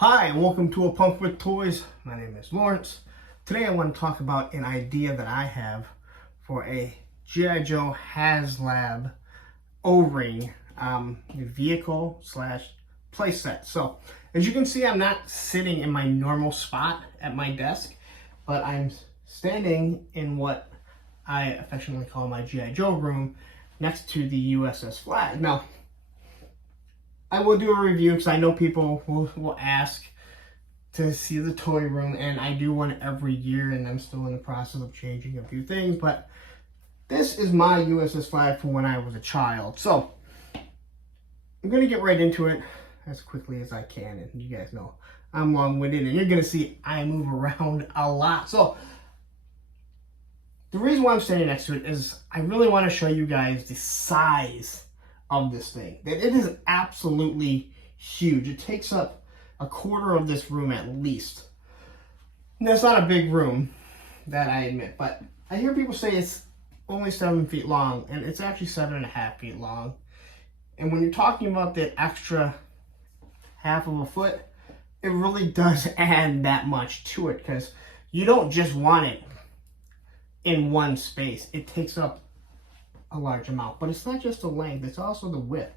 Hi, and welcome to A Punk with Toys. My name is Lawrence. Today I want to talk about an idea that I have for a GI Joe Haslab O-Ring vehicle slash playset. So, as you can see, I'm not sitting in my normal spot at my desk, but I'm standing in what I affectionately call my GI Joe room next to the USS Flagg. Now, I will do a review because I know people will ask to see the toy room, and I do one every year, and I'm still in the process of changing a few things, but this is my USS Flagg from when I was a child. So I'm going to get right into it as quickly as I can, and you guys know I'm long-winded, and you're going to see I move around a lot. So the reason why I'm standing next to it is I really want to show you guys the size of this thing. That it is absolutely huge. It takes up a quarter of this room at least. And that's not a big room, that I admit, but I hear people say it's only 7 feet long, and it's actually 7.5 feet long. And when you're talking about that extra half of a foot, it really does add that much to it, because you don't just want it in one space. It takes up a large amount, but it's not just the length, it's also the width,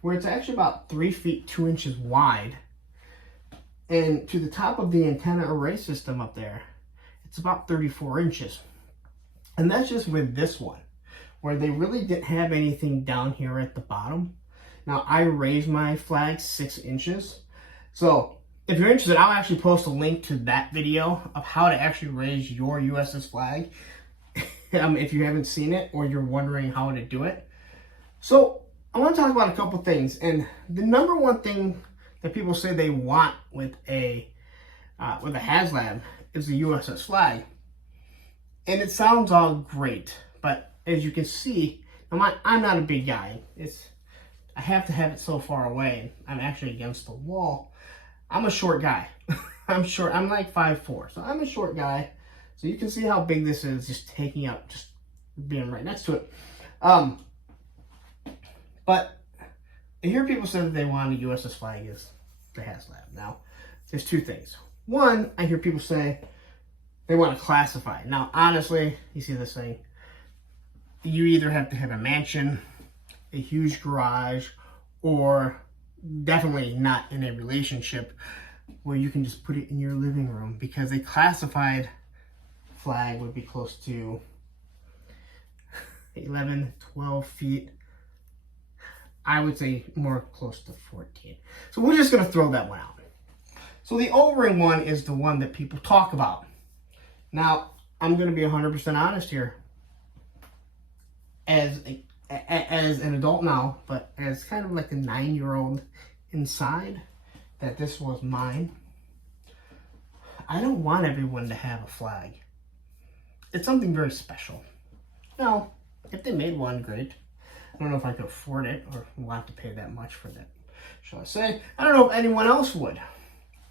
where it's actually about 3 feet 2 inches wide, and to the top of the antenna array system up there, it's about 34 inches. And that's just with this one, where they really didn't have anything down here at the bottom. Now, I raised my flag 6 inches, so if you're interested, I'll actually post a link to that video of how to actually raise your USS Flagg. If you haven't seen it or you're wondering how to do it. So I want to talk about a couple things, and the number one thing that people say they want with a Haslab is the USS Flagg, and it sounds all great, but as you can see, I'm not a big guy. I have to have it so far away. I'm actually against the wall. I'm a short guy. I'm short. I'm like 5'4", so I'm a short guy. So you can see how big this is, just taking up, just being right next to it. But I hear people say that they want a USS Flagg as the Haslab. Now, there's two things. One, I hear people say they want to classify. Now, honestly, you see this thing, you either have to have a mansion, a huge garage, or definitely not in a relationship where you can just put it in your living room, because they classified Flagg would be close to 11, 12 feet. I would say more close to 14. So we're just going to throw that one out. So the O-ring one is the one that people talk about. Now, I'm going to be 100% honest here. As an adult now, but as kind of like a 9-year-old inside, that this was mine. I don't want everyone to have a flag. It's something very special. Now, if they made one, great. I don't know if I could afford it or want to pay that much for that, shall I say. I don't know if anyone else would.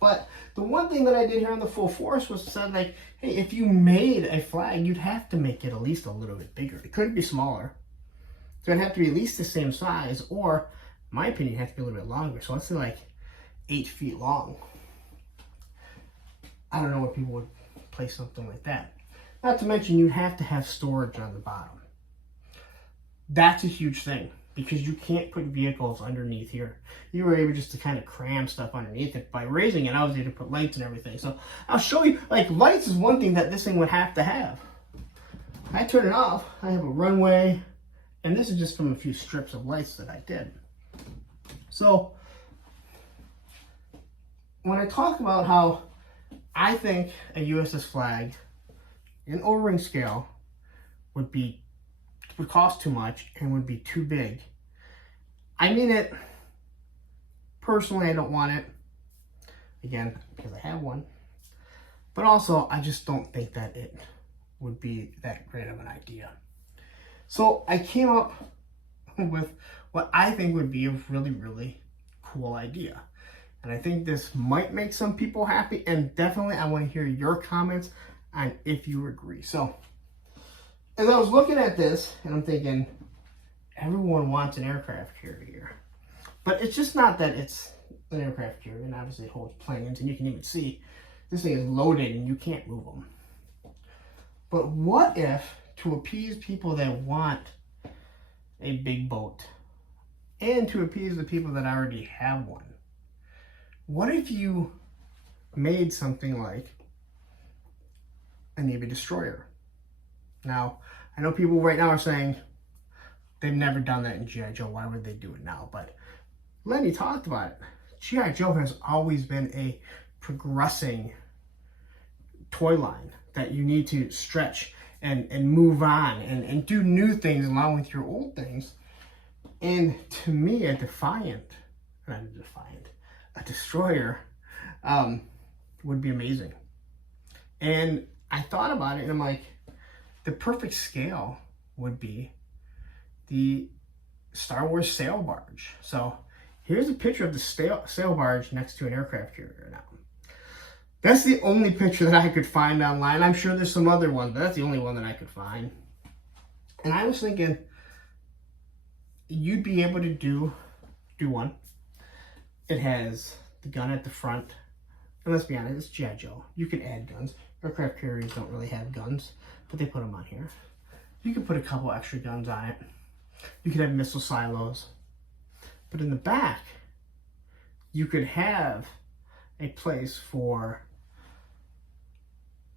But the one thing that I did here on the Full Force was said, like, hey, if you made a flag, you'd have to make it at least a little bit bigger. It couldn't be smaller. So it'd have to be at least the same size, or, in my opinion, it has to be a little bit longer. So let's say like 8 feet long. I don't know what people would place something like that. Not to mention, you have to have storage on the bottom. That's a huge thing, because you can't put vehicles underneath here. You were able just to kind of cram stuff underneath it. By raising it, I was able to put lights and everything. So I'll show you, like, lights is one thing that this thing would have to have. I turn it off, I have a runway, and this is just from a few strips of lights that I did. So when I talk about how I think a USS Flagg in O-ring scale would cost too much and would be too big, I mean it. Personally, I don't want it. Again, because I have one. But also, I just don't think that it would be that great of an idea. So I came up with what I think would be a really, really cool idea. And I think this might make some people happy, and definitely I want to hear your comments on if you agree. So as I was looking at this, and I'm thinking, everyone wants an aircraft carrier. But it's just not that it's an aircraft carrier, and obviously it holds planes, and you can even see this thing is loaded and you can't move them. But what if, to appease people that want a big boat, and to appease the people that already have one, what if you made something like a Navy destroyer? Now, I know people right now are saying they've never done that in GI Joe. Why would they do it now? But Lenny talked about it. GI Joe has always been a progressing toy line that you need to stretch and move on and do new things along with your old things. And to me, a destroyer would be amazing. And I thought about it, and I'm like, the perfect scale would be the Star Wars sail barge. So here's a picture of the sail barge next to an aircraft carrier now. That's the only picture that I could find online. I'm sure there's some other ones, but that's the only one that I could find. And I was thinking, you'd be able to do one. It has the gun at the front. And let's be honest, it's GI Joe. You can add guns. Aircraft carriers don't really have guns, but they put them on here. You can put a couple extra guns on it. You could have missile silos. But in the back, you could have a place for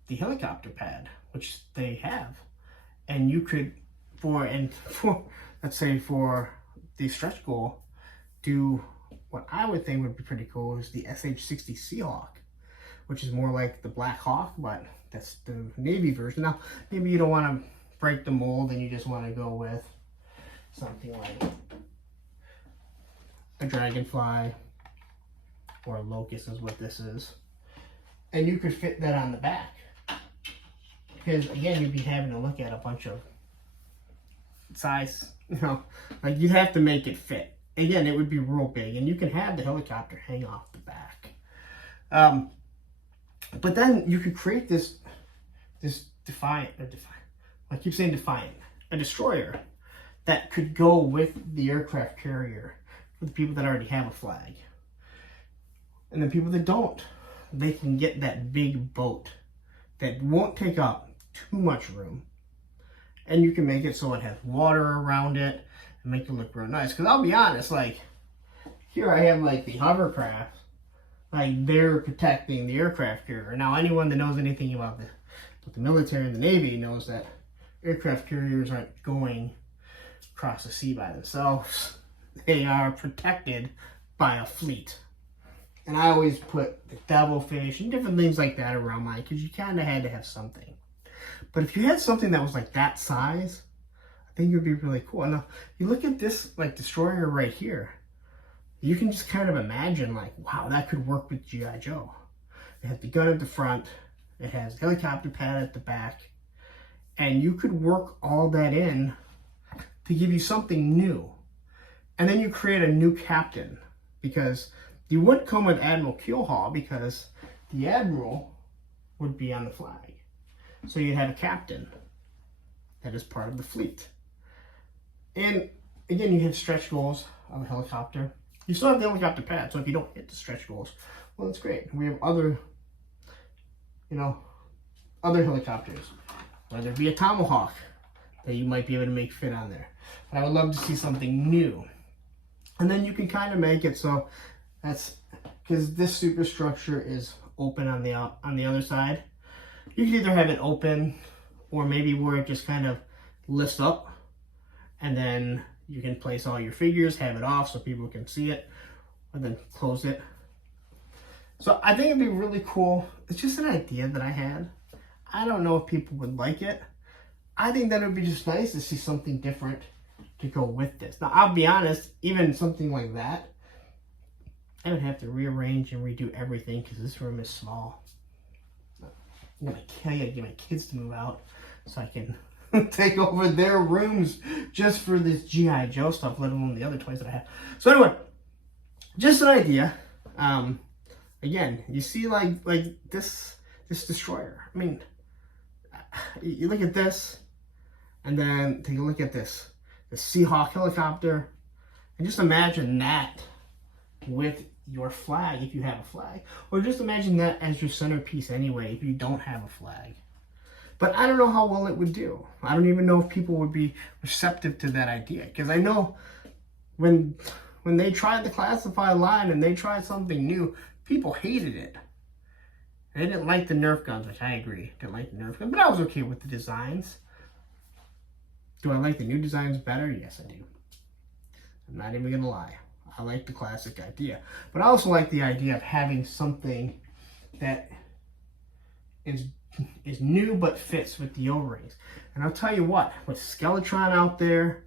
the helicopter pad, which they have. And you could, let's say for the stretch goal, do what I would think would be pretty cool is the SH-60 Seahawk, which is more like the Black Hawk, but that's the Navy version. Now, maybe you don't want to break the mold and you just want to go with something like a Dragonfly or a Locust is what this is. And you could fit that on the back. Because again, you'd be having to look at a bunch of size, like you'd have to make it fit. Again, it would be real big, and you can have the helicopter hang off the back. But then you could create this Defiant, I keep saying Defiant, a destroyer that could go with the aircraft carrier for the people that already have a flag. And the people that don't, they can get that big boat that won't take up too much room. And you can make it so it has water around it and make it look real nice. Because I'll be honest, like, here I have like the hovercraft, like they're protecting the aircraft carrier. Now, anyone that knows anything about the military and the Navy knows that aircraft carriers aren't going across the sea by themselves. They are protected by a fleet. And I always put the devilfish and different things like that around mine because you kind of had to have something. But if you had something that was like that size, I think it would be really cool. Now, you look at this like destroyer right here, you can just kind of imagine like, wow, that could work with GI Joe. It has the gun at the front, it has the helicopter pad at the back, and you could work all that in to give you something new. And then you create a new captain, because you wouldn't come with Admiral Keelhaul because the Admiral would be on the flag. So you'd have a captain that is part of the fleet. And again, you have stretch goals of a helicopter. You still have the helicopter pad, so if you don't hit the stretch goals, well, that's great. We have other, other helicopters, whether it be a Tomahawk that you might be able to make fit on there. But I would love to see something new. And then you can kind of make it so that's, because this superstructure is open on the other side. You can either have it open or maybe where it just kind of lifts up and then you can place all your figures, have it off so people can see it, and then close it. So I think it'd be really cool. It's just an idea that I had. I don't know if people would like it. I think that it would be just nice to see something different to go with this. Now, I'll be honest, even something like that, I would have to rearrange and redo everything because this room is small. I'm gonna get my kids to move out so I can take over their rooms just for this GI Joe stuff, let alone the other toys that I have. So anyway, just an idea. Again, you see like this destroyer. I mean, you look at this, and then take a look at this, the Seahawk helicopter, and just imagine that with your flag if you have a flag. Or just imagine that as your centerpiece anyway if you don't have a flag. But I don't know how well it would do. I don't even know if people would be receptive to that idea. Because I know when they tried the classified line and they tried something new, people hated it. They didn't like the Nerf guns, which I agree. Didn't like the Nerf guns, but I was okay with the designs. Do I like the new designs better? Yes, I do. I'm not even going to lie. I like the classic idea. But I also like the idea of having something that is new but fits with the O-rings. And I'll tell you what, with Skeletron out there,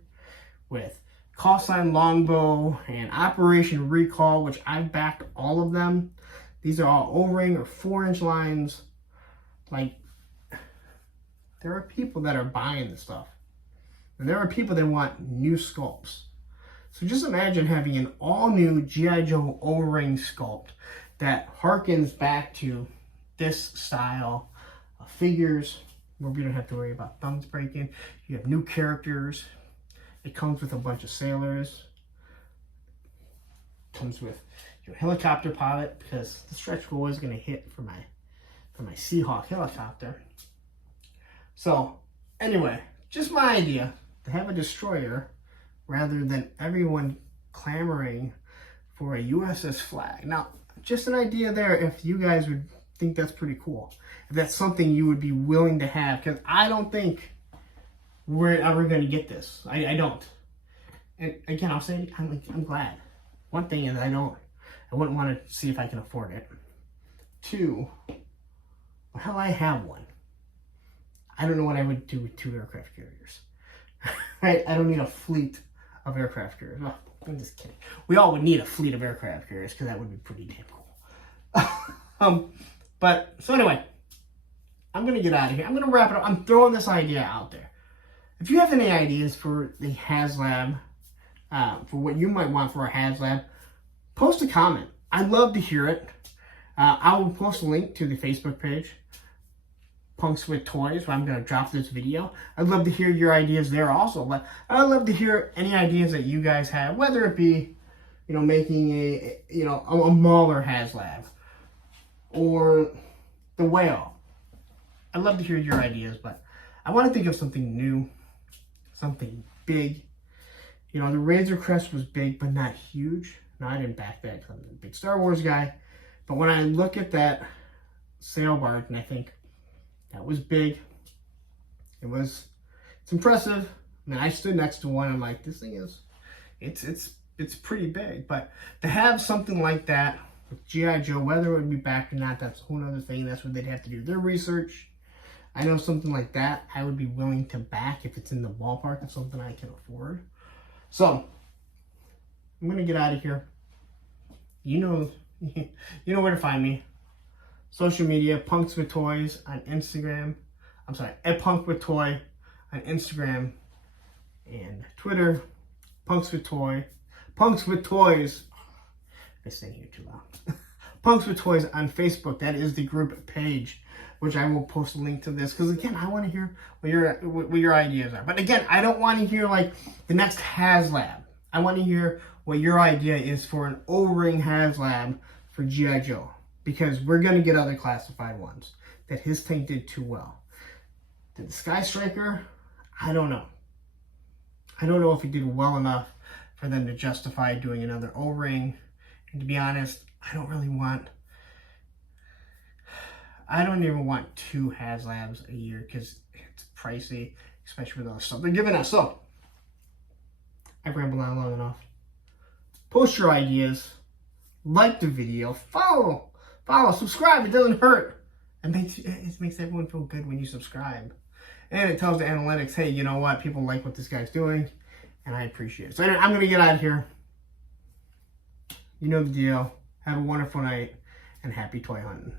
with Call Sign Longbow and Operation Recall, which I've backed all of them. These are all O-ring or 4-inch lines. Like, there are people that are buying this stuff. And there are people that want new sculpts. So just imagine having an all-new GI Joe O-ring sculpt that harkens back to this style of figures where we don't have to worry about thumbs breaking. You have new characters. It comes with a bunch of sailors. It comes with your helicopter pilot, because the stretch goal is going to hit for my Seahawk helicopter. So anyway, just my idea to have a destroyer rather than everyone clamoring for a USS Flagg. Now, just an idea there if you guys would think that's pretty cool. If that's something you would be willing to have, because I don't think we're ever going to get this. I don't. And again, I'll say I'm glad. One thing is I wouldn't want to see if I can afford it. 2, well, hell, I have one. I don't know what I would do with 2 aircraft carriers. Right? I don't need a fleet of aircraft carriers. Oh, I'm just kidding. We all would need a fleet of aircraft carriers because that would be pretty damn cool. But so anyway, I'm gonna get out of here. I'm gonna wrap it up. I'm throwing this idea out there. If you have any ideas for the Haslab, for what you might want for a Haslab, post a comment. I'd love to hear it. I will post a link to the Facebook page, Punks with Toys, where I'm going to drop this video. I'd love to hear your ideas there also. But I'd love to hear any ideas that you guys have, whether it be, making a Mauler Haslab or the Whale. I'd love to hear your ideas, but I want to think of something new, something big. The Razor Crest was big, but not huge. No, I didn't back that because I'm a big Star Wars guy. But when I look at that sail barge, and I think that was big, it's impressive. I mean, I stood next to one, and I'm like, this thing is, it's pretty big. But to have something like that with GI Joe, whether it would be back or not, that's a whole other thing. That's what they'd have to do their research. I know something like that I would be willing to back if it's in the ballpark of something I can afford. So I'm gonna get out of here. You know where to find me. Social media, Punks with Toys on Instagram. I'm sorry, @punkwithtoy on Instagram and Twitter. Punks with Toys. I'm saying here too loud. Punks with Toys on Facebook. That is the group page, which I will post a link to this, because again, I want to hear what your ideas are. But again, I don't want to hear like the next Haslab. I want to hear what your idea is for an O-ring Haslab for GI Joe, because we're going to get other classified ones that his tank did too well. Did the Sky Striker? I don't know. I don't know if he did well enough for them to justify doing another O-ring. And to be honest, I don't even want 2 Haslabs a year because it's pricey, especially with all the stuff they're giving us. So, I've rambled on long enough. Post your ideas, like the video, follow, subscribe. It doesn't hurt. It makes everyone feel good when you subscribe. And it tells the analytics, hey, you know what? People like what this guy's doing, and I appreciate it. So anyway, I'm going to get out of here. You know the deal. Have a wonderful night, and happy toy hunting.